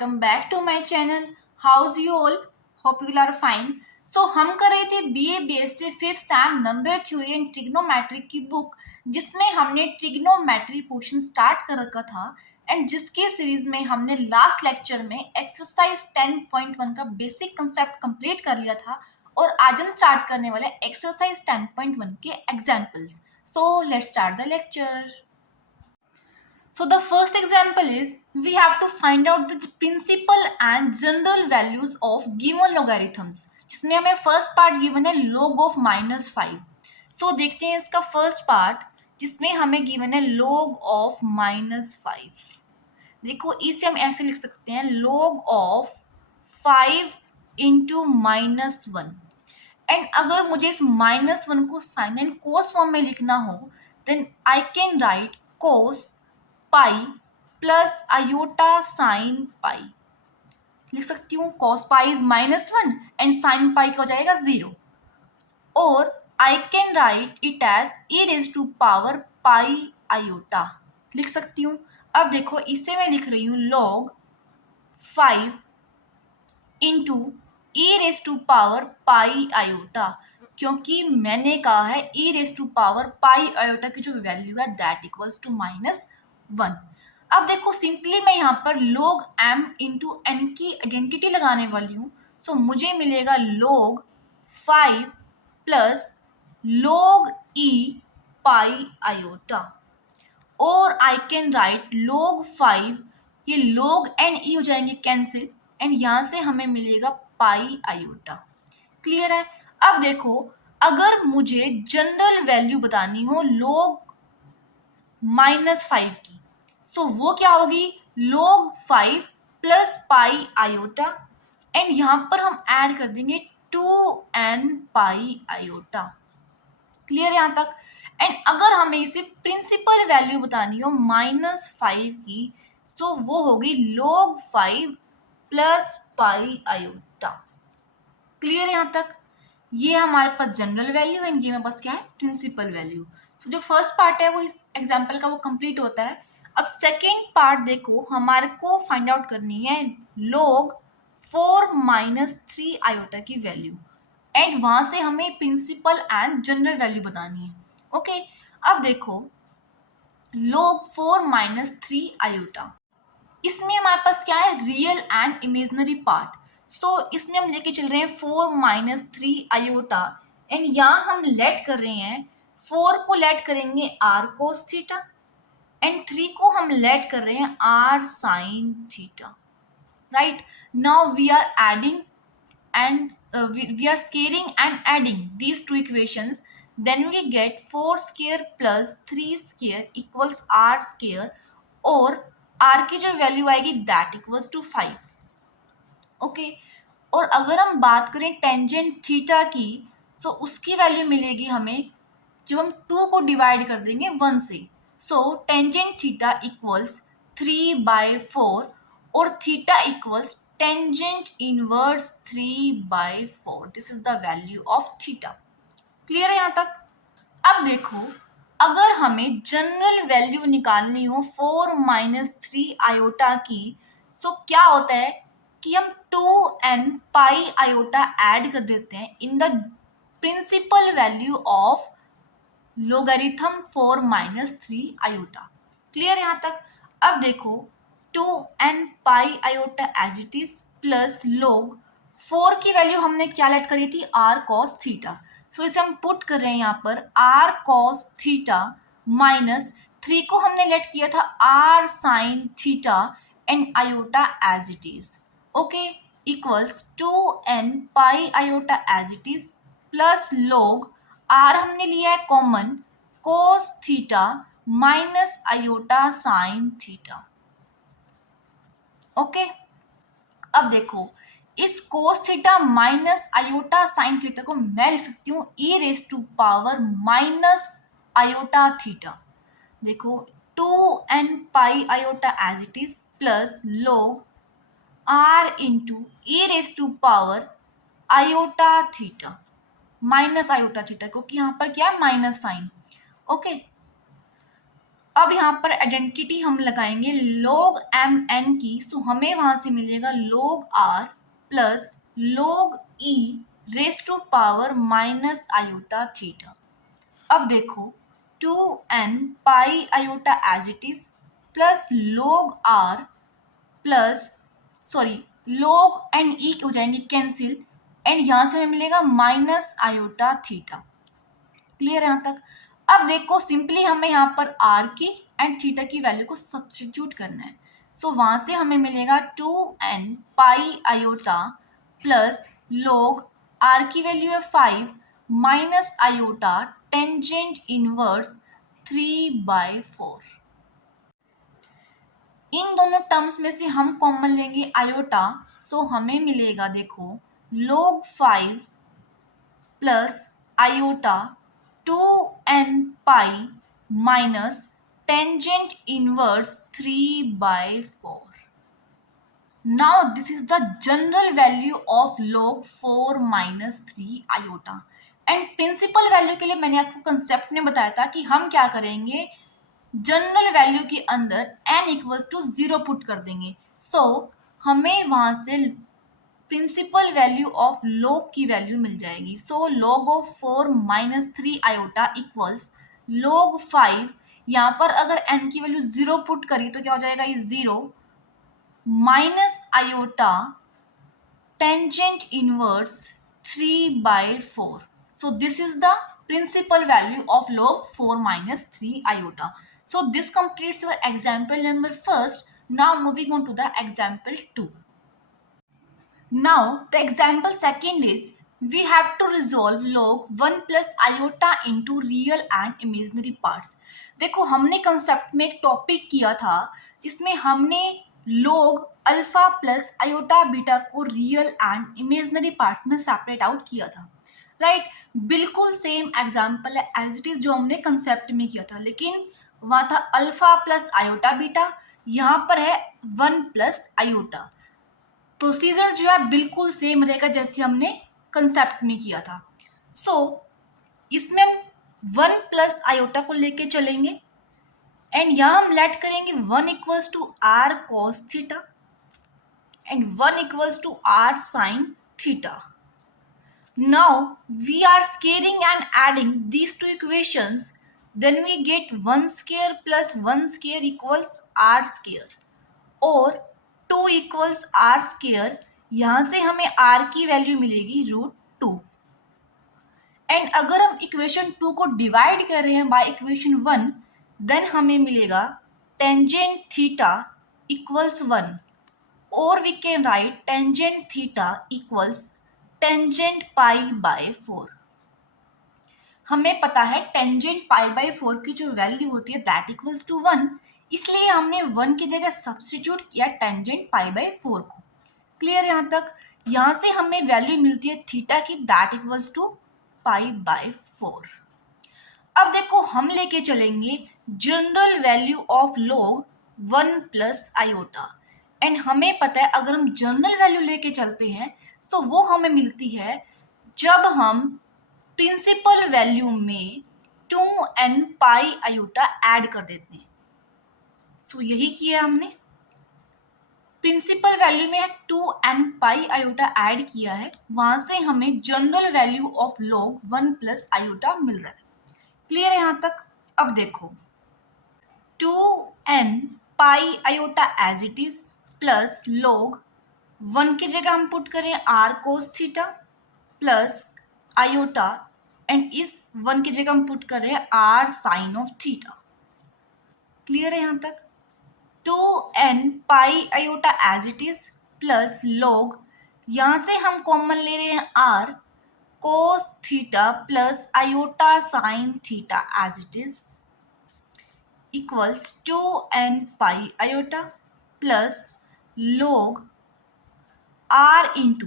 welcome back to my channel. How's you all? Hope you are fine. So हम कर रहे थे BA BSc fifth Sam number theory and trigonometry की book, जिसमें हमने trigonometry portion start कर रखा था एंड जिसके सीरीज में हमने लास्ट लेक्चर में एक्सरसाइज 10.1 का बेसिक कंसेप्ट कंप्लीट कर लिया था और आज हम स्टार्ट करने वाले एक्सरसाइज 10.1 के examples. So let's start the lecture. So the first example is we have to find out the principal and general values of given logarithms. जिसमें हमें फर्स्ट पार्ट गिवन है log of -5. सो देखते हैं इसका first part जिसमें हमें given है log of -5. देखो इसे हम ऐसे लिख सकते हैं log of 5 into -1. एंड अगर मुझे इस -1 को साइन एंड कोस फॉर्म में लिखना हो then I can write cos pi plus iota sine pi. लिख सकती हूँ cos pi is -1 and sine pi का हो जाएगा 0. और I can write it as e raise to power pi iota. लिख सकती हूँ. अब देखो इसे मैं लिख रही हूँ log 5 into e raise to power pi iota, क्योंकि मैंने कहा है e raise to power pi iota की जो वैल्यू है दैट इक्वल्स टू -1. अब देखो सिंपली मैं यहाँ पर log m इंटू एन की आइडेंटिटी लगाने वाली हूँ. सो मुझे मिलेगा log 5 प्लस log e पाई आयोटा. और आई कैन राइट log 5, ये log एंड e हो जाएंगे कैंसिल एंड यहाँ से हमें मिलेगा पाई आयोटा. क्लियर है. अब देखो अगर मुझे जनरल वैल्यू बतानी हो log -5 की, सो वो क्या होगी log 5 plus pi iota and यहाँ पर हम ऐड कर देंगे 2n पाई आयोटा. क्लियर है यहाँ तक. एंड अगर हमें इसे प्रिंसिपल वैल्यू बतानी हो -5 की, सो वो होगी log 5 plus pi iota. Clear है यहाँ तक. ये हमारे पास जनरल वैल्यू एंड ये हमारे पास क्या है प्रिंसिपल वैल्यू. तो जो फर्स्ट पार्ट है वो इस एग्जाम्पल का वो कंप्लीट होता है. अब सेकेंड पार्ट देखो हमारे को फाइंड आउट करनी है log 4 - 3 आयोटा की वैल्यू एंड वहां से हमें प्रिंसिपल एंड जनरल वैल्यू बतानी है. ओके अब देखो log 4 - 3 आयोटा, इसमें हमारे पास क्या है रियल एंड इमेजनरी पार्ट. सो इसमें हम लेके चल रहे हैं 4 - 3 आयोटा एंड यहाँ हम लेट कर रहे हैं 4 को लेट करेंगे r cos थीटा एंड 3 को हम लेट कर रहे हैं r sin theta. Right now we are adding and we are scaling and adding these two equations, then we get 4 square plus 3 square equals r square और r की जो value आएगी that equals to 5. Okay और अगर हम बात करें tangent theta की, सो उसकी वैल्यू मिलेगी हमें जब हम 2 को डिवाइड कर देंगे 1 से. सो टेंजेंट थीटा इक्वल्स 3/4 और theta equals tangent inverse 3/4. This is the value of theta. Clear है यहाँ तक. अब देखो अगर हमें जनरल वैल्यू निकालनी हो 4 - 3 आयोटा की, सो क्या होता है कि हम 2n पाई आयोटा ऐड कर देते हैं in the principal value of logarithm 4 - 3 iota. Clear है यहाँ तक. अब देखो 2n pi iota as it is plus log 4 की वैल्यू हमने क्या लेट करी थी r cos थीटा. सो इसे हम पुट कर रहे हैं यहाँ पर r cos थीटा माइनस 3 को हमने लेट किया था r sin theta and iota as it is. Okay equals 2n pi iota as it is plus log r हमने लिया है common cos theta minus iota sine theta. Okay अब देखो इस cos theta minus iota sine theta को मैं लिख सकती हूँ e raise to power minus iota theta. देखो 2n pi iota as it is plus log r into e raise to power iota theta minus iota theta, क्योंकि यहाँ पर क्या है माइनस साइन. ओके अब यहाँ पर आइडेंटिटी हम लगाएंगे log m n की, सो हमें वहां से मिलेगा log r plus log e raise to power minus iota theta. अब देखो 2n pi iota as it is plus log r plus log and e हो जाएंगे कैंसिल, एंड यहां से हमें मिलेगा माइनस आयोटा थीटा। क्लियर है यहाँ तक? अब देखो सिंपली हमें यहाँ पर r की एंड थीटा की वैल्यू को सब्स्टिट्यूट करना है। सो वहां से हमें मिलेगा 2n pi iota plus log r की वैल्यू है 5 माइनस आयोटा टेंजेंट इनवर्स 3/4। इन दोनों टर्म्स में से हम कॉमन लेंगे आयोटा, सो हमें मिलेगा देखो log 5 plus iota 2n pi minus tangent inverse 3/4। Now this is the general value of log 4 minus 3 iota. And principal value के लिए मैंने आपको कंसेप्ट में बताया था कि हम क्या करेंगे, जनरल वैल्यू के अंदर n इक्वल्स टू 0 पुट कर देंगे। सो हमें वहां से प्रिंसिपल वैल्यू ऑफ log की वैल्यू मिल जाएगी। सो log of 4 minus 3 iota equals log 5, यहाँ पर अगर n की वैल्यू 0 पुट करी तो क्या हो जाएगा, ये 0 minus iota tangent inverse 3/4। So this is the principal value of log 4 minus 3 iota. So this completes your example number first. Now moving on to the example 2. Now the example second is we have to resolve log 1 plus iota into real and imaginary parts. देखो हमने concept में एक topic किया था जिसमें हमने log alpha plus iota beta को real and imaginary parts में सेपरेट आउट किया था, राइट बिल्कुल सेम एग्जाम्पल है एज इट इज जो हमने कंसेप्ट में किया था, लेकिन वहां था अल्फा प्लस आयोटा बीटा, यहाँ पर है 1 प्लस आयोटा। प्रोसीजर जो है बिल्कुल सेम रहेगा जैसे हमने कंसेप्ट में किया था। सो इसमें हम 1 प्लस आयोटा को लेके चलेंगे एंड यहाँ हम लेट करेंगे 1 equals to r cos theta and 1 equals to r sine theta. Now we are scaling and adding these two equations, then we get 1 square plus 1 square equals r square और 2 equals r square, यहाँ से हमें r की value मिलेगी √2। And अगर हम equation 2 को divide कर रहे हैं बाय इक्वेशन 1, देन हमें मिलेगा टेंजेंट थीटा इक्वल्स 1 और we can write tangent theta equals tangent π/4। हमें पता है टेंजेंट π/4 की जो वैल्यू होती है दैट इक्वल्स टू 1, इसलिए हमने 1 की जगह सब्स्टिट्यूट किया टेंजेंट π/4 को। क्लियर यहाँ तक? यहाँ से हमें वैल्यू मिलती है थीटा की दैट इक्वल्स टू π/4। अब देखो हम लेके चलेंगे general value of log 1 plus iota and हमें पता है अगर हम जनरल वैल्यू लेके चलते हैं तो वो हमें मिलती है जब हम प्रिंसिपल वैल्यू में 2n पाई आयोटा ऐड कर देते हैं। सो यही किया हमने, प्रिंसिपल वैल्यू में 2n पाई आयोटा ऐड किया है, वहां से हमें general value of log 1 plus iota मिल रहा है। क्लियर है यहाँ तक? अब देखो 2n pi iota as it is plus log 1 की जगह हम पुट करें r cos theta plus iota and इस 1 की जगह हम पुट कर रहे हैं r sine of theta. Clear है यहाँ तक? 2n pi iota as it is plus log, यहाँ से हम कॉमन ले रहे हैं r cos theta plus iota sine theta as it is equals 2n pi iota plus log r into,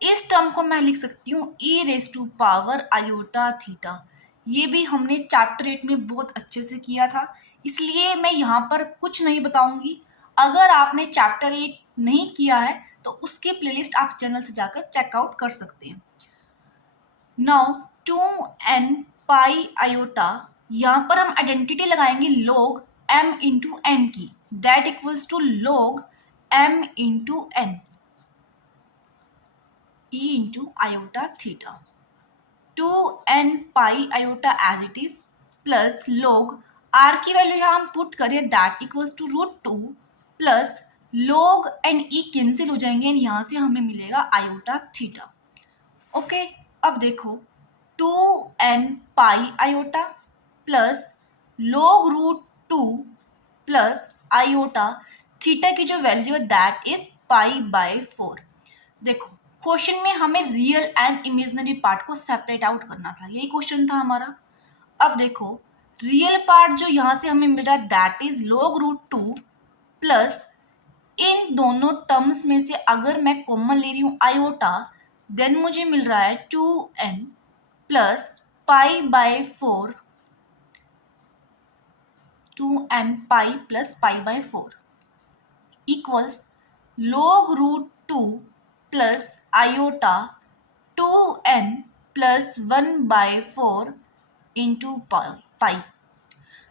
इस टर्म को मैं लिख सकती हूँ e raise to power iota theta. ये भी हमने चैप्टर 8 में बहुत अच्छे से किया था, इसलिए मैं यहाँ पर कुछ नहीं बताऊंगी। अगर आपने चैप्टर 8 नहीं किया है तो उसकी प्लेलिस्ट आप चैनल से जाकर चेकआउट कर सकते हैं। नाउ 2n पाई आयोटा, यहाँ पर हम आइडेंटिटी लगाएंगे log m इंटू एन की, that equals to log m into n e into iota theta, 2n pi iota as it is plus log r की वैल्यू यहाँ हम पुट करें that equals to √2 plus log and e cancel हो जाएंगे and यहाँ से हमें मिलेगा आयोटा थीटा। ओके, अब देखो 2n pi iota plus log√2 plus iota theta की जो वैल्यू है दैट इज π/4। देखो क्वेश्चन में हमें रियल एंड इमेजिनरी पार्ट को सेपरेट आउट करना था, यही क्वेश्चन था हमारा। अब देखो रियल पार्ट जो यहाँ से हमें मिल रहा है दैट इज log√2 प्लस इन दोनों टर्म्स में से अगर मैं कॉमन ले रही हूँ आयोटा, देन मुझे मिल रहा है 2n plus π/4, 2n pi plus π/4 equals log√2 plus iota 2n plus 1/4 into pi.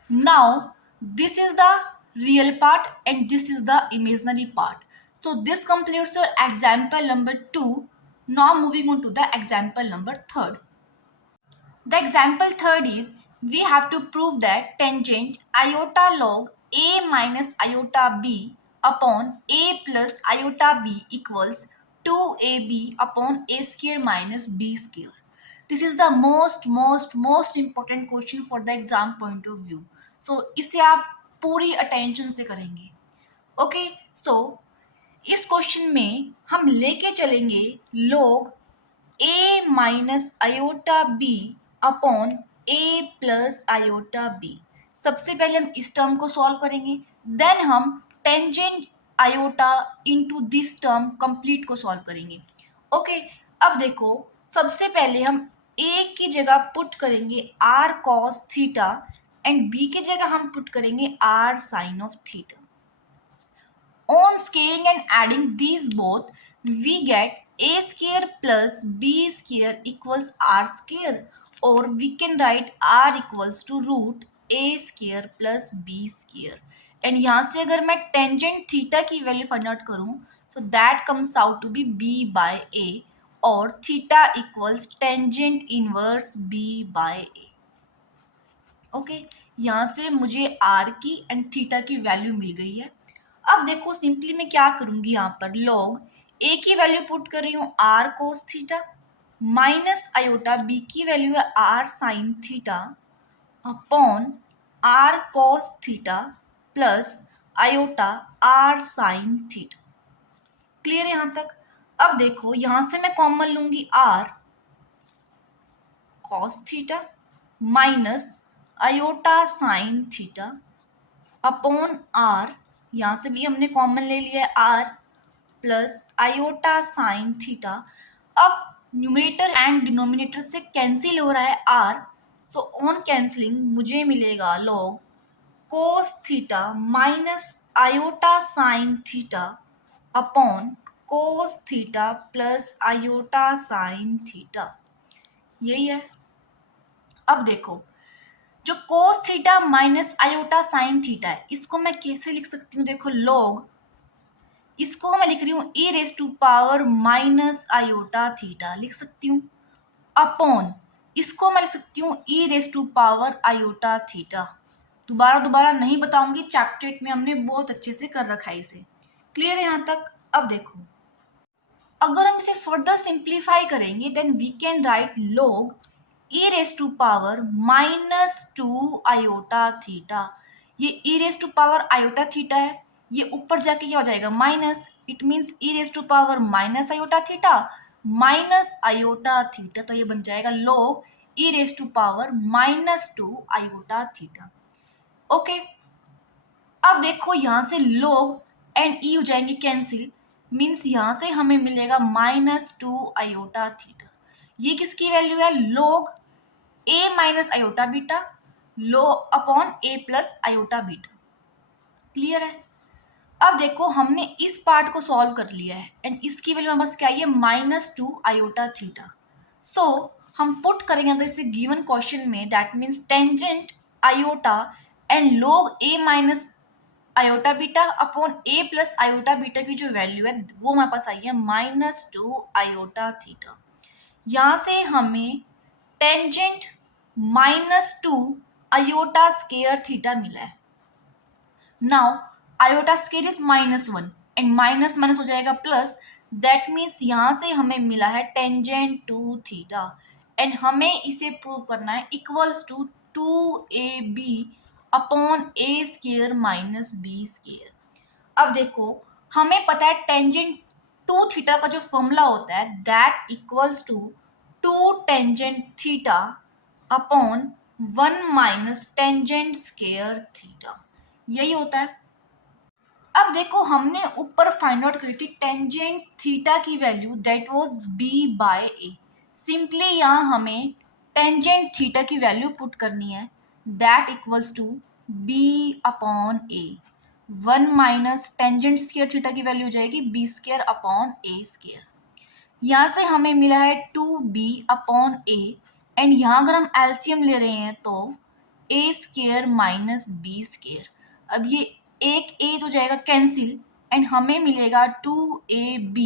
Now this is the real part and this is the imaginary part. So this completes your example number 2. Now moving on to the example number 3. The example 3 is we have to prove that tangent iota log a minus iota b upon a plus iota b equals 2ab upon a square minus b square. This is the most important question for the exam point of view. So इसे आप पूरी attention से करेंगे। Okay, सो इस question में हम लेके चलेंगे log a minus iota b upon a plus iota b। सबसे पहले हम इस टर्म को सॉल्व करेंगे, देन हम tangent iota into this term complete को सॉल्व करेंगे। ओके, अब देखो सबसे पहले हम a की जगह पुट करेंगे r cos theta and b की जगह हम पुट करेंगे r sin of theta. On scaling and adding these both, we get a square plus b square equals r square, or we can write r equals to root a square plus b square. And यहाँ से अगर मैं tangent theta की value find out करूँ, so that comes out to be b by a, और theta equals tangent inverse b by a. Okay, यहाँ से मुझे r की एंड थीटा की वैल्यू मिल गई है। अब देखो सिंपली मैं क्या करूंगी, यहाँ पर log a की वैल्यू पुट कर रही हूँ r cos theta minus iota b की वैल्यू है r sin theta upon r cos theta plus iota r sin theta. Clear है यहाँ तक? अब देखो यहाँ से मैं कॉमन लूंगी r cos theta minus iota sin theta upon r, यहाँ से भी हमने कॉमन ले लिया है r plus iota sine theta. अब न्यूमरेटर एंड डिनोमिनेटर से कैंसिल हो रहा है r, सो ऑन कैंसलिंग मुझे मिलेगा log cos theta minus iota sine theta upon कोस theta plus iota sine theta, यही है। अब देखो जो cos theta minus iota sine theta है इसको मैं कैसे लिख सकती हूँ, देखो log इसको मैं लिख रही हूँ e raise to power minus iota theta लिख सकती हूँ, अपॉन इसको मैं लिख सकती हूँ e raise to power iota theta. दोबारा नहीं बताऊंगी, चैप्टर 8 में हमने बहुत अच्छे से कर रखा है इसे। क्लियर है यहाँ तक? अब देखो अगर हम इसे फर्दर सिंप्लीफाई करेंगे then we can write log e raise to power -2 iota theta. ये e raise to power iota theta है, ये ऊपर जाके क्या हो जाएगा minus, it means e raise to power minus iota theta minus iota theta, तो ये बन जाएगा log e raise to power -2 iota theta. Okay, अब देखो यहाँ से log एंड e हो जाएंगे कैंसिल, मीन्स यहाँ से हमें मिलेगा -2 आयोटा थीटा। ये किसकी वैल्यू है, log a minus iota beta low upon a plus iota beta. Clear है? अब देखो हमने इस पार्ट को सॉल्व कर लिया है एंड इसकी वैल्यू हमारे पास क्या है, -2 आयोटा थीटा। सो हम पुट करेंगे अगर इसे गिवन क्वेश्चन में, that means tangent iota and log a minus iota beta upon a plus iota beta की जो वैल्यू है वो हमारे पास आई है -2 आयोटा थीटा। यहाँ से हमें टेंजेंट -2 आयोटा स्केयर थीटा मिला है। Now iota square is -1 and minus minus हो जाएगा प्लस, दैट मीन्स यहाँ से हमें मिला है टेंजेंट टू थीटा एंड हमें इसे प्रूव करना है equals to 2ab upon a square minus b square. अब देखो हमें पता है टेंजेंट टू थीटा का जो फॉर्मूला होता है that equals to 2 tangent theta upon 1 minus tangent square theta, यही होता है। अब देखो हमने ऊपर फाइंड आउट करी थी टेंजेंट थीटा की value that was b by a. Simply यहाँ हमें टेंजेंट थीटा की वैल्यू पुट करनी है that equals to b upon a. 1 minus tangent square theta की वैल्यू हो जाएगी b square upon a square. यहाँ से हमें मिला है 2b अपॉन ए एंड यहाँ अगर हम एलसीएम ले रहे हैं तो a square minus b square. अब ये एक a जो जाएगा कैंसिल एंड हमें मिलेगा 2ab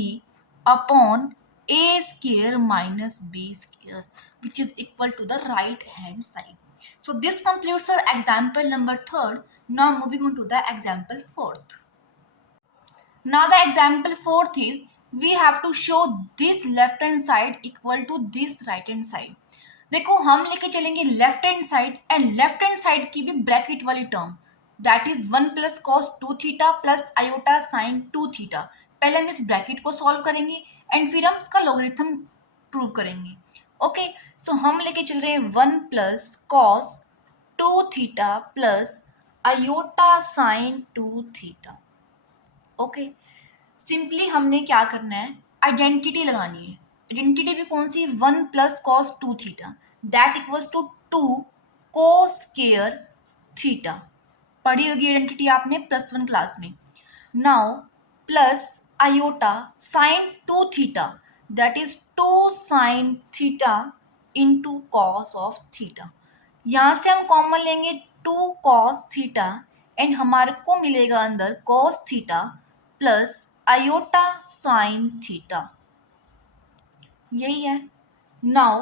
upon a square minus b square which is equal to the right hand side. So this completes our example number 3rd. Now moving on to the example 4th. Now the example 4th is we have to show this left hand side equal to this right hand side. देखो हम लेके चलेंगे left hand side and left hand side की भी bracket वाली term that is 1 plus cos 2 theta plus iota sine 2 theta. पहले हम इस ब्रैकेट को सॉल्व करेंगे एंड फिर हम इसका लॉगरिथम प्रूव करेंगे। ओके सो हम लेके चल रहे हैं 1 plus cos 2 theta plus iota sine 2 theta. Okay simply हमने क्या करना है आइडेंटिटी लगानी है। आइडेंटिटी भी कौन सी 1 plus cos 2 theta that equals to 2 cos square theta. पढ़ी होगी आइडेंटिटी आपने +1 क्लास में। Now plus iota sine 2 theta that is 2 sine theta into cos of theta. यहाँ से हम कॉमन लेंगे 2 कॉस थीटा एंड हमारे को मिलेगा अंदर cos theta plus iota sine theta, यही है। नाउ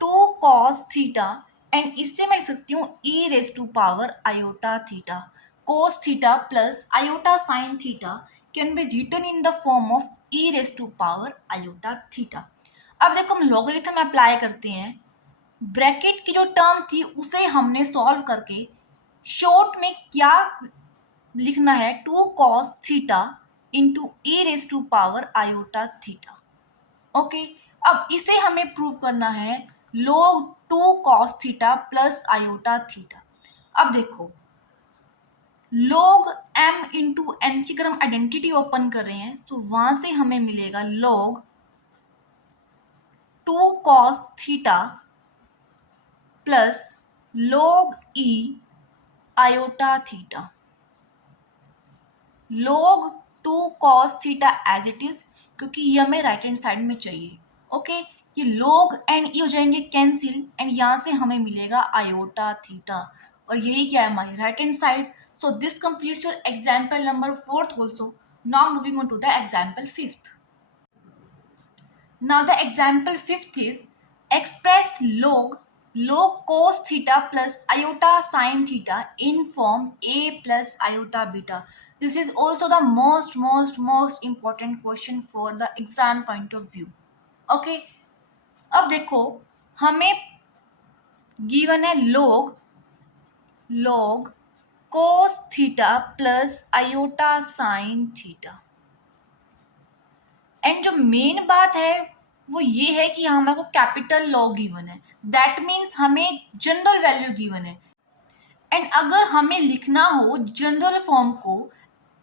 2 कॉस थीटा एंड इससे मैं लिख सकती हूँ e raise to power iota theta. Cos theta plus iota sine theta can be written in the form of e raise to power iota theta. अब देखो हम लॉगरिथम अप्लाई करते हैं। ब्रैकेट की जो टर्म थी उसे हमने सॉल्व करके शॉर्ट में क्या लिखना है 2 cos theta into e raise to power iota theta. Okay अब इसे हमें प्रूव करना है log 2 cos theta plus iota theta. अब देखो log m इंटू एन की अगर हम आइडेंटिटी ओपन कर रहे हैं तो वहां से हमें मिलेगा log 2 cos theta plus log e iota theta. log 2 cos theta as it is क्योंकि ये हमें राइट हैंड साइड में चाहिए। ओके ये log एंड e हो जाएंगे कैंसिल एंड यहाँ से हमें मिलेगा आयोटा थीटा और यही क्या है हमारी right hand side. So this completes your example number 4th also. Now moving on to the example 5th। Now the example 5th is express log cos theta plus iota sine theta in form a plus iota beta. This is also the most important question for the exam point of view. Okay, अब देखो हमें given है log cos theta plus iota sine theta and जो main बात है वो ये है कि हमारे को कैपिटल log गिवन है दैट मीन्स हमें जनरल वैल्यू गिवन है एंड अगर हमें लिखना हो जनरल फॉर्म को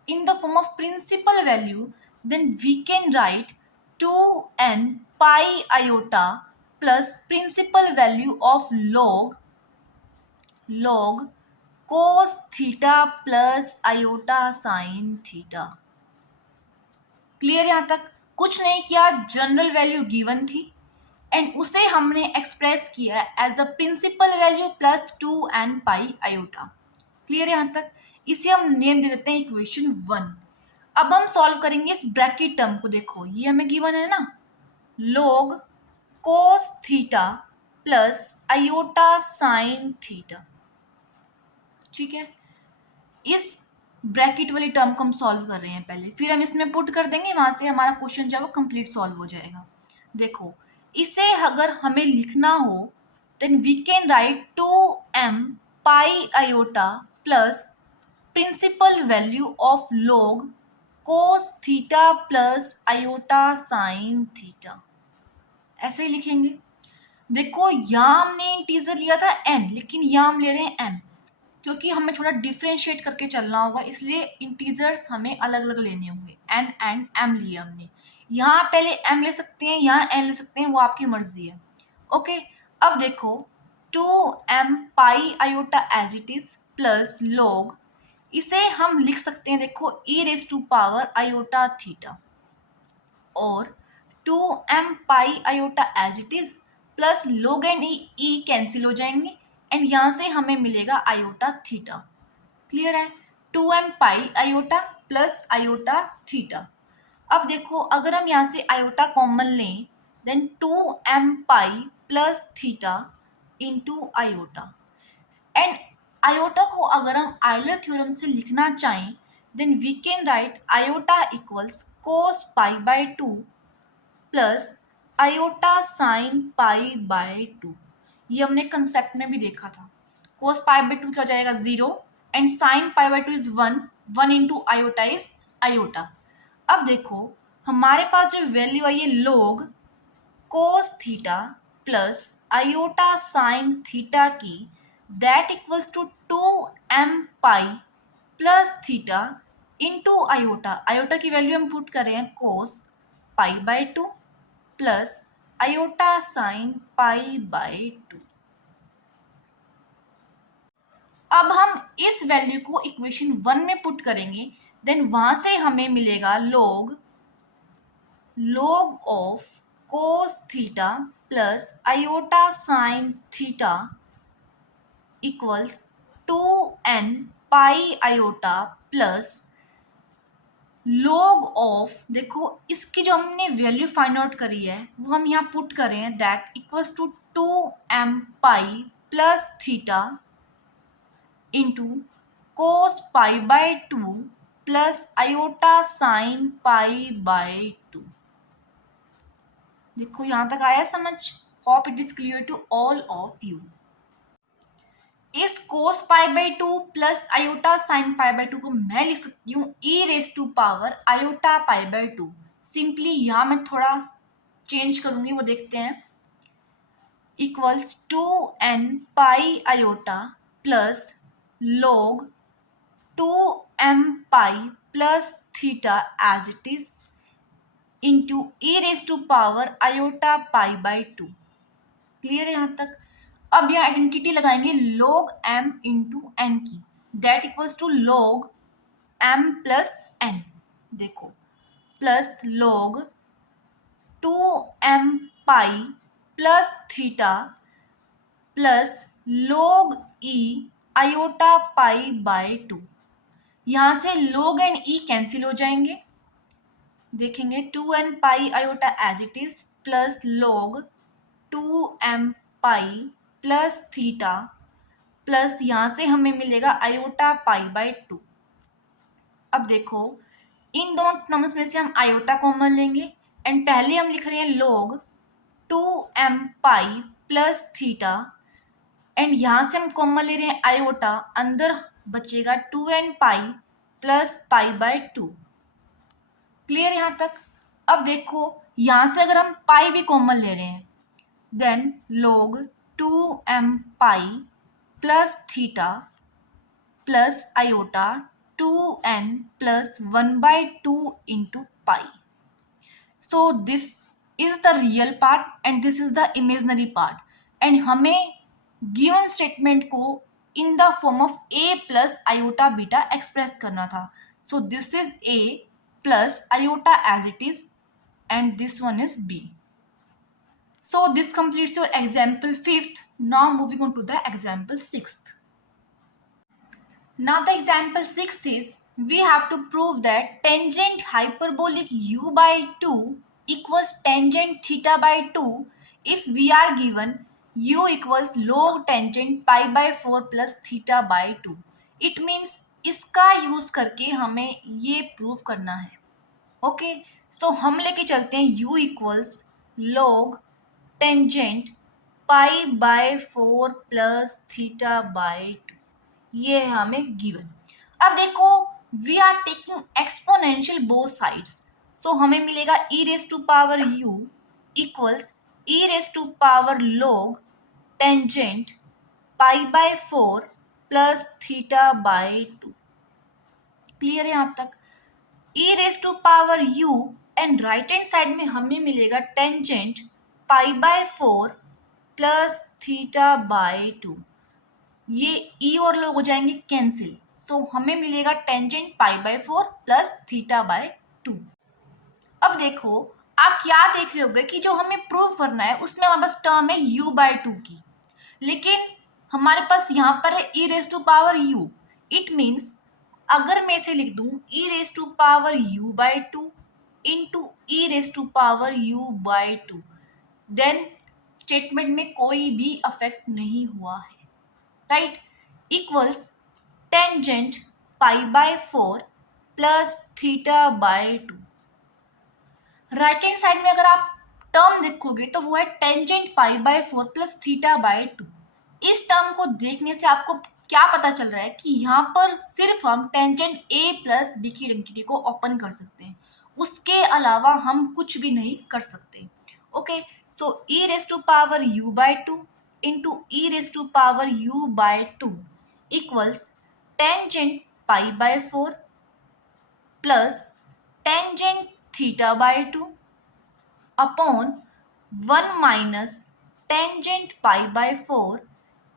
in the form of principal value then we can write 2n pi iota plus principal value of log cos theta plus iota sin theta। Clear यहाँ तक? कुछ नहीं किया, जनरल वैल्यू गिवन थी एंड उसे हमने express किया as the principal value plus 2n pi iota. Clear है यहाँ तक? इसे हम नेम दे देते हैं इक्वेशन 1। अब हम सॉल्व करेंगे इस ब्रैकेट टर्म को। देखो ये हमें गिवन है ना, log cos theta plus iota sine theta. ठीक है, इस ब्रैकेट वाली टर्म को हम सॉल्व कर रहे हैं पहले, फिर हम इसमें पुट कर देंगे, वहां से हमारा क्वेश्चन जो है वो कंप्लीट सॉल्व हो जाएगा। देखो इसे अगर हमें लिखना हो then we can write 2m pi iota plus principal value of log cos theta plus iota sine theta, ऐसे ही लिखेंगे। देखो यहाँ हमने इंटीजर लिया था n, लेकिन यहाँ हम ले रहे हैं m, क्योंकि हमें थोड़ा डिफ्रेंशिएट करके चलना होगा, इसलिए इंटीजर्स हमें अलग अलग लेने होंगे। n एंड m लिया हमने, यहाँ पहले m ले सकते हैं, यहाँ n ले सकते हैं, वो आपकी मर्जी है। ओके, अब देखो 2m pi iota as it is plus log, इसे हम लिख सकते हैं देखो e raise to power iota theta, और 2m pi iota as it is plus log and e cancel हो जाएंगे एंड यहाँ से हमें मिलेगा आयोटा थीटा। क्लियर है? 2m pi iota plus iota theta. अब देखो अगर हम यहाँ से आयोटा कॉमन लें then 2m pi plus theta into iota, and iota को अगर हम आयलर थ्योरम से लिखना चाहें then we can write iota equals cos pi by 2 plus iota sine pi by 2। ये हमने कंसेप्ट में भी देखा था। कोस पाई बाय 2 क्या हो जाएगा 0 and sine pi by 2 is 1, 1 into iota is iota. अब देखो हमारे पास जो वैल्यू आई है log cos theta plus iota sine theta की, that equals to 2m pi plus theta into iota. Iota की वैल्यू हम पुट कर रहे हैं cos pi by 2 plus iota sine pi by 2। अब हम इस वैल्यू को इक्वेशन 1 में पुट करेंगे देन वहां से हमें मिलेगा log of cos theta plus iota sine theta equals 2n pi iota plus log of, देखो इसकी जो हमने वैल्यू फाइंड आउट करी है वो हम यहाँ पुट कर रहे हैं, that equals to 2m pi plus theta into cos pi by 2 plus iota sine pi by 2। देखो यहाँ तक आया समझ? Hope it is clear to all of you. इस cos pi by 2 plus iota sine pi by 2 को मैं लिख सकती हूँ e raise to power iota pi by 2। Simply यहाँ मैं थोड़ा चेंज करूंगी, वो देखते हैं। Equals 2n pi iota plus log 2m pi plus theta as it is into e raise to power iota pi by 2। Clear है यहाँ तक? अब यहाँ आइडेंटिटी लगाएंगे log m इंटू n की, that equals to log m plus n। देखो plus log 2m pi plus theta plus log e iota pi by 2। यहाँ से log एंड e कैंसिल हो जाएंगे, देखेंगे 2n pi iota as it is plus log 2m pi plus theta plus यहाँ से हमें मिलेगा आयोटा पाई बाय 2। अब देखो इन दोनों टर्म्स में से हम आयोटा कॉमन लेंगे एंड पहले हम लिख रहे हैं log 2m pi plus theta and यहाँ से हम कॉमन ले रहे हैं आयोटा, अंदर बचेगा 2n pi plus pi by 2। Clear यहाँ तक? अब देखो यहाँ से अगर हम पाई भी कॉमन ले रहे हैं then log 2m pi plus theta plus iota 2n plus 1 by 2 into pi. So this is the real part and this is the imaginary part, and हमें गिवन स्टेटमेंट को in the form of a plus iota beta express करना था। So this is a plus iota as it is and this one is b. So this completes your example 5th. Now moving on to the example 6th. Now the example 6th is we have to prove that tangent hyperbolic u by 2 equals tangent theta by 2 if we are given u equals log tangent pi by 4 plus theta by 2. It means इसका use करके हमें ये prove करना है. Okay, सो हम लेके चलते हैं u equals log tangent pi by 4 plus theta by 2. ये है हमें गिवन. अब देखो we are taking exponential both sides, so हमें मिलेगा e raise to power u equals e raise to power log tangent pi by 4 plus theta by 2. Clear है यहाँ तक? E raise to power u and right hand side में हमें मिलेगा tangent pi by 4 plus theta by 2. ये ई और लोग हो जाएंगे कैंसिल, सो हमें मिलेगा tangent pi by 4 plus theta by 2. अब देखो आप क्या देख रहे होगे कि जो हमें प्रूव करना है उसमें हमारे पास टर्म है u बाय 2 की, लेकिन हमारे पास यहाँ पर है e raise to power u. It means अगर मैं इसे लिख दूं e raise to power u by 2 into e raise to power u by 2, then statement में कोई भी अफेक्ट नहीं हुआ है, right? Equals tangent pi by 4 plus theta by 2. Right hand side में अगर आप टर्म देखोगे तो वो है tangent pi by 4 plus theta by 2. इस टर्म को देखने से आपको क्या पता चल रहा है कि यहाँ पर सिर्फ हम टेंजेंट ए प्लस बी की आइडेंटिटी को ओपन कर सकते हैं, उसके अलावा हम कुछ भी नहीं कर सकते. Okay, so e raise to power u by 2 into e raise to power u by 2 equals tangent pi by 4 plus tangent theta by 2 upon 1 minus tangent pi by 4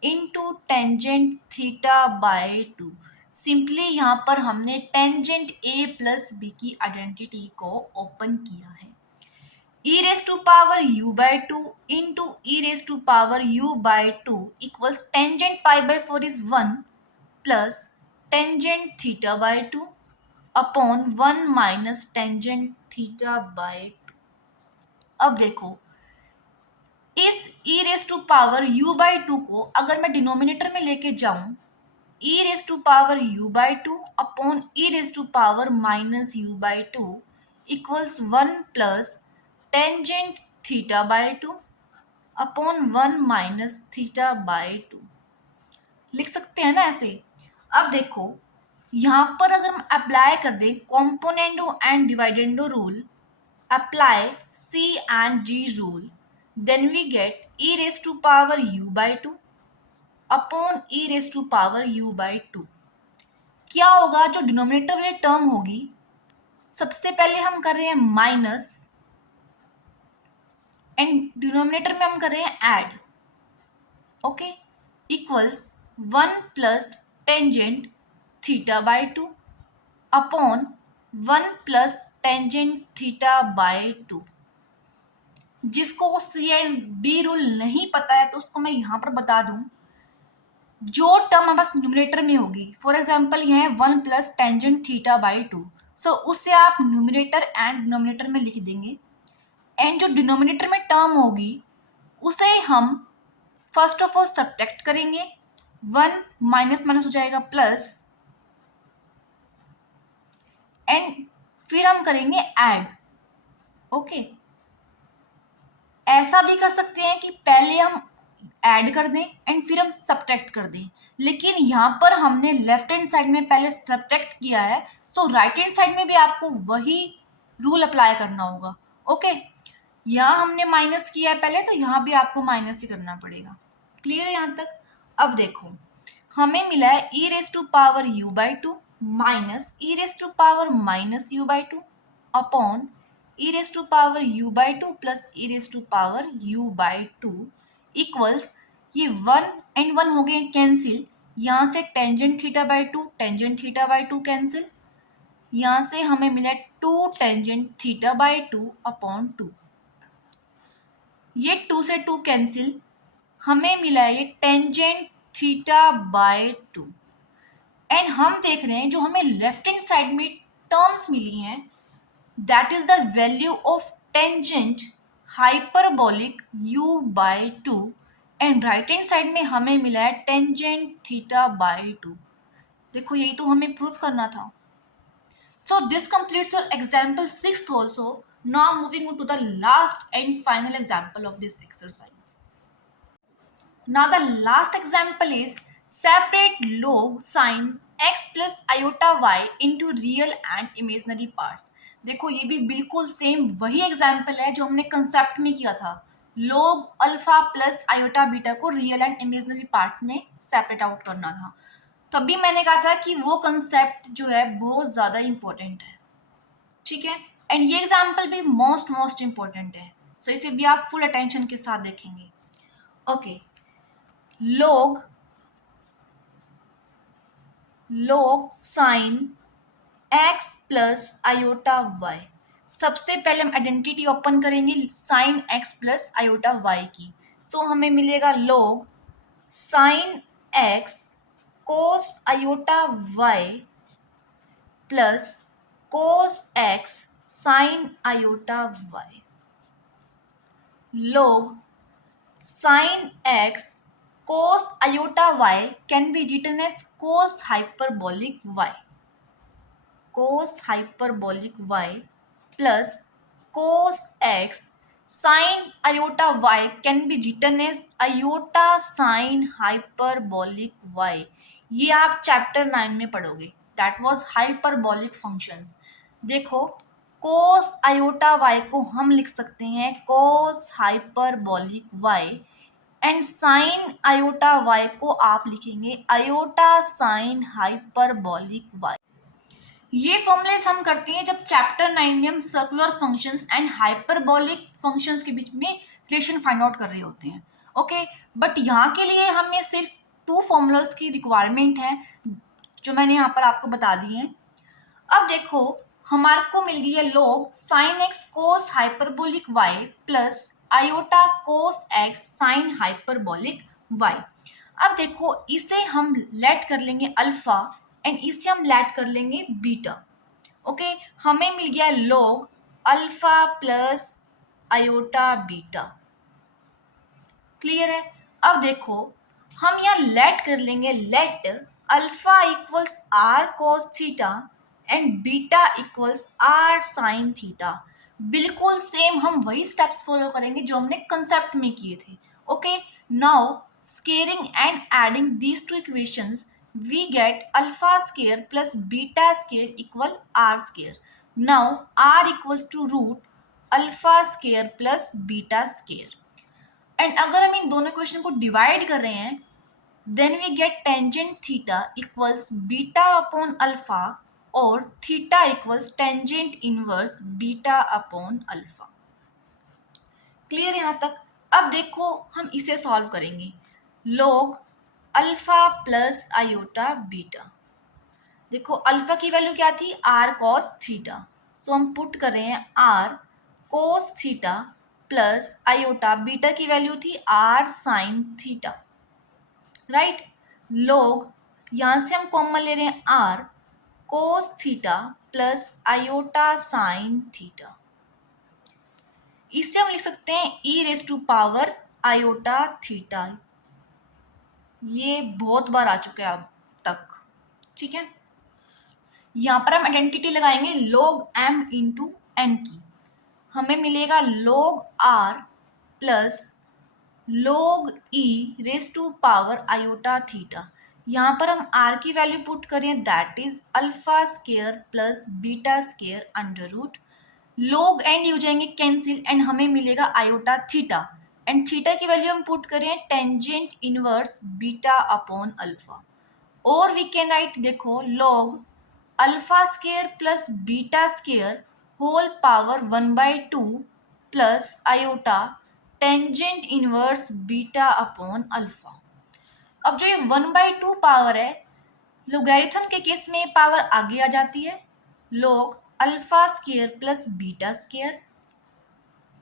into tangent theta by 2. Simply यहाँ पर हमने tangent a plus b की identity को open किया है. E raise to power u by 2 into e raise to power u by 2 equals tangent pi by 4 is 1 plus tangent theta by 2 upon 1 minus tangent theta by 2. अब देखो इस e raise to power u by 2 को अगर मैं denominator में लेके जाऊं e raise to power u by 2 upon e raise to power minus u by 2 equals 1 plus tangent theta by 2 upon 1 minus theta by 2. लिख सकते हैं ना ऐसे. अब देखो यहाँ पर अगर हम अप्लाई कर दें componendo and dividendo rule, apply C and G rule, then we get e raised to power u by 2 upon e raised to power u by 2. क्या होगा? जो डिनोमिनेटर वाली टर्म होगी सबसे पहले हम कर रहे हैं माइनस एंड डिनोमिनेटर में हम कर रहे हैं add. Okay, equals 1 plus tangent theta by 2 upon 1 plus tangent theta by 2. जिसको सी एंड डी रूल नहीं पता है तो उसको मैं यहाँ पर बता दूं. जो टर्म हमारे पास न्यूमरेटर में होगी, फॉर एग्जांपल यह है 1 प्लस टेंजेंट थीटा बाय 2, सो उससे आप न्यूमरेटर एंड डिनोमिनेटर में लिख देंगे. एंड जो डिनोमिनेटर में टर्म होगी उसे हम फर्स्ट ऑफ ऑल सब्ट्रैक्ट करेंगे, 1 माइनस माइनस हो जाएगा प्लस, एंड फिर हम करेंगे ऐड. ओके, ऐसा भी कर सकते हैं कि पहले हम ऐड कर दें एंड फिर हम सब्ट्रैक्ट कर दें, लेकिन यहाँ पर हमने लेफ्ट हैंड साइड में पहले सब्ट्रैक्ट किया है, सो राइट हैंड साइड में भी आपको वही रूल अप्लाई करना होगा. ओके, यहाँ हमने माइनस किया है पहले तो यहाँ भी आपको माइनस ही करना पड़ेगा. क्लियर है यहाँ तक? अब देखो हमें मिला है e raise to power u by 2 minus e raise to power minus u by 2 upon e raise to power u by 2 plus e raise to power u by 2 equals ये 1 एंड 1 हो गए कैंसिल. यहाँ से tangent theta by 2 tangent theta by 2 cancel. यहाँ से हमें मिला 2 tangent theta by 2 upon 2. ये 2 से 2 कैंसिल, हमें मिला है ये टेंजेंट थीटा बाय 2. एंड हम देख रहे हैं जो हमें लेफ्ट हैंड साइड में टर्म्स मिली हैं, that is the value of tangent hyperbolic u by 2 and right hand side में हमें मिला है टेंजेंट थीटा बाय 2। देखो यही तो हमें प्रूव करना था। So this completes your example 6th also. Now moving on to the last and final example of this exercise. Now the last example is separate log sin x plus iota y into real and imaginary parts. देखो ये भी बिल्कुल same वही example है जो हमने concept में किया था। log alpha plus iota beta को रियल एंड इमेजिनरी पार्ट में सेपरेट आउट करना था। तभी मैंने कहा था कि वो कंसेप्ट जो है बहुत ज़्यादा इम्पोर्टेंट है, ठीक है। एंड ये एग्जाम्पल भी मोस्ट इम्पोर्टेंट है, सो इसे भी आप फुल अटेंशन के साथ देखेंगे। Okay, log sine x plus iota y। सबसे पहले हम आइडेंटिटी ओपन करेंगे sine x plus iota y की। सो हमें मिलेगा log sine x cos iota y plus cos x sine iota y। log sin x cos iota y can be written as cos hyperbolic y plus cos x sin iota y can be written as iota sin hyperbolic y। ये आप chapter 9 में पढ़ोगे, that was hyperbolic functions. देखो cos iota y को हम लिख सकते हैं cos hyperbolic y and sine iota y को आप लिखेंगे आयोटा साइन हाइपरबोलिक y। ये फॉर्मूलेस हम करते हैं जब चैप्टर 9 में हम circular functions and hyperbolic functions के बीच में रिलेशन फाइंड आउट कर रहे होते हैं। ओके, बट यहाँ के लिए हमें सिर्फ 2 फॉर्मूलास की रिक्वायरमेंट है जो मैंने यहाँ पर आपको बता दी है। अब देखो हमारे को मिल गई है log sine x cos hyperbolic y plus iota cos x sine hyperbolic y। अब देखो इसे हम लेट कर लेंगे अल्फा एंड इसे हम लेट कर लेंगे बीटा। ओके, हमें मिल गया log alpha plus iota beta. Clear है? अब देखो हम यहाँ लेट कर लेंगे let alpha equals r cos theta and beta equals r sine theta. बिल्कुल सेम हम वही स्टेप्स फॉलो करेंगे जो हमने कंसेप्ट में किए थे। Okay, now squaring and adding these two equations we get alpha square plus beta square equal r square. Now r equals to root alpha square plus beta square. And अगर हम इन दोनों equation को divide कर रहे हैं then we get tangent theta equals beta upon alpha और theta equals tangent inverse beta upon alpha. Clear यहाँ तक? अब देखो हम इसे सॉल्व करेंगे log alpha plus iota beta. देखो अल्फा की वैल्यू क्या थी आर कॉस थीटा, सो हम पुट कर रहे हैं r cos theta plus iota beta की वैल्यू थी r sine theta. Right, log यहाँ से हम कॉमन ले रहे हैं r cos theta plus iota sine theta. इसे हम लिख सकते हैं e raise to power iota theta. ये बहुत बार आ चुका है अब तक, ठीक है। यहाँ पर हम आइडेंटिटी लगाएंगे log m इंटू एन की। हमें मिलेगा log r plus log e raise to power iota theta. यहाँ पर हम r की वैल्यू पुट करें that is alpha square plus beta square under root. log and हो जाएंगे कैंसिल एंड हमें मिलेगा आयोटा थीटा एंड थीटा की वैल्यू हम पुट करें tangent inverse beta upon alpha. और वी कैन राइट देखो log alpha square plus beta square whole power 1/2 plus iota tangent inverse beta upon alpha. अब जो ये 1/2 पावर है लोगैरिथम के केस में पावर आगे आ जाती है log alpha square plus beta square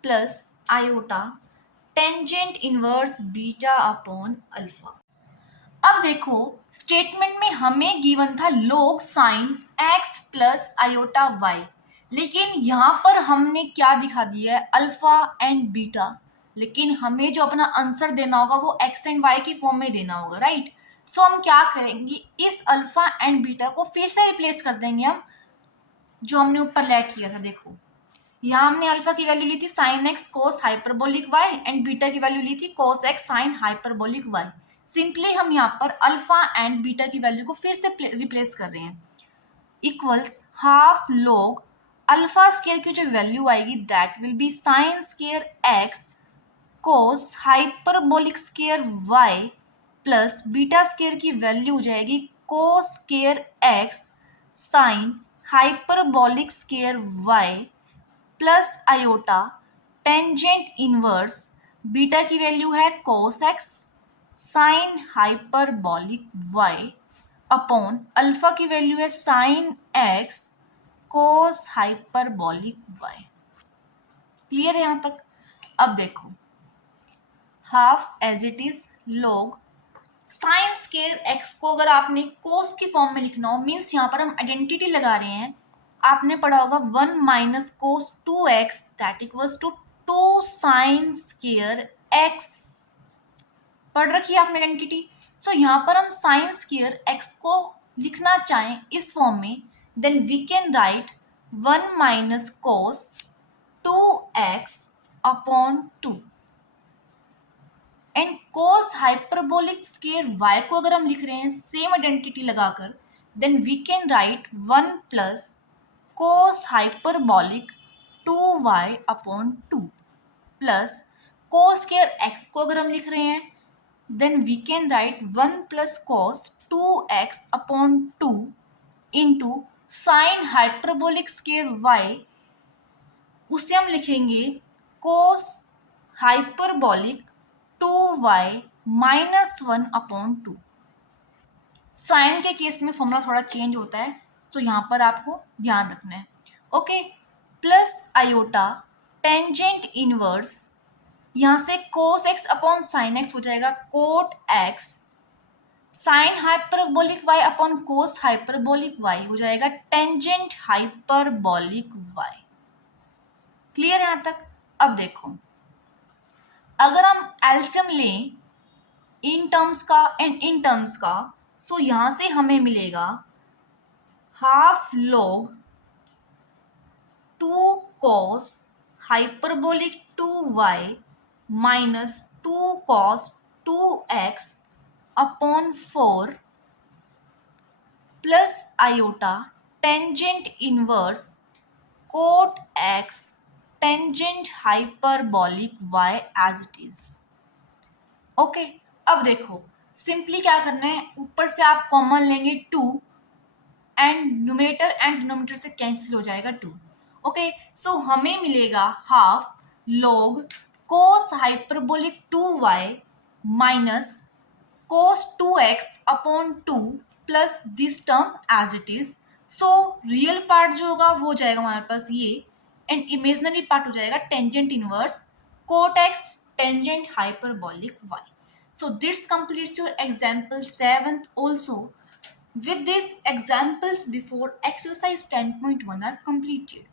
plus iota tangent inverse beta upon alpha. अब देखो स्टेटमेंट में हमें गिवन था log sine x plus iota y, लेकिन यहाँ पर हमने क्या दिखा दिया है, अल्फा एंड बीटा। लेकिन हमें जो अपना आंसर देना होगा वो x एंड y की फॉर्म में देना होगा, राइट। सो हम क्या करेंगे, इस अल्फा एंड बीटा को फिर से रिप्लेस कर देंगे हम, जो हमने ऊपर लेट किया था। देखो यहाँ हमने अल्फा की वैल्यू ली थी sine x cos hyperbolic y and beta की वैल्यू ली थी cos x sine hyperbolic y. Simply हम यहाँ पर अल्फा एंड बीटा की वैल्यू को फिर से रिप्लेस कर रहे हैं। Equals half log alpha square की जो वैल्यू आएगी that will be sine square x cos hyperbolic square y plus beta square की वैल्यू हो जाएगी cos square x sine hyperbolic square y plus iota tangent inverse beta की value है cos x sine hyperbolic y upon alpha की value है sine x cos hyperbolic y. Clear है यहाँ तक। अब देखो half as it is log sine square x को अगर आपने कोस की फॉर्म में लिखना हो, मीन्स यहाँ पर हम आइडेंटिटी लगा रहे हैं। आपने पढ़ा होगा 1 minus cos 2x that equals to 2 sine square x, पढ़ रखी है आपने आइडेंटिटी। सो यहाँ पर हम साइन स्केयर x को लिखना चाहें इस फॉर्म में, then we can write 1 minus cos 2x upon 2 and cos hyperbolic square y को अगर हम लिख रहे हैं सेम आइडेंटिटी लगाकर, then we can write 1 plus cos hyperbolic 2y upon 2 plus cos square x को अगर हम लिख रहे हैं then we can write 1 plus cos 2x upon 2 into sine hyperbolic square y, उसे हम लिखेंगे cos hyperbolic 2y minus 1 upon 2। Sine के केस में फॉर्मूला थोड़ा चेंज होता है, तो यहाँ पर आपको ध्यान रखना है। Okay, plus iota tangent inverse, यहाँ से cos x upon sine x हो जाएगा cot x, sine hyperbolic y upon cos hyperbolic y हो जाएगा टेंजेंट हाइपरबोलिक वाई। क्लियर है यहाँ तक। अब देखो अगर हम एलसीएम लें इन टर्म्स का एंड इन टर्म्स का, सो यहाँ से हमें मिलेगा half log 2 cos hyperbolic 2y minus 2 cos 2x upon 4 plus iota tangent inverse cot x tangent hyperbolic y as it is. Okay, अब देखो सिंपली क्या करना है, ऊपर से आप कॉमन लेंगे 2 एंड न्यूमरेटर एंड डिनोमिनेटर से कैंसिल हो जाएगा 2। ओके, सो हमें मिलेगा half log cos hyperbolic 2y minus cos 2x upon 2 plus this term as it is. So real part जो होगा वो जाएगा हमारे पास ये, एंड इमेजनरी पार्ट हो जाएगा tangent inverse cot x tangent hyperbolic y। So this completes your example 7th also. With these examples before exercise 10.1 are completed.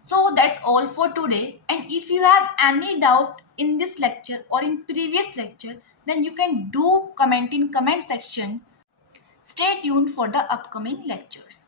So that's all for today, and if you have any doubt in this lecture or in previous lecture, then you can do comment in comment section. Stay tuned for the upcoming lectures.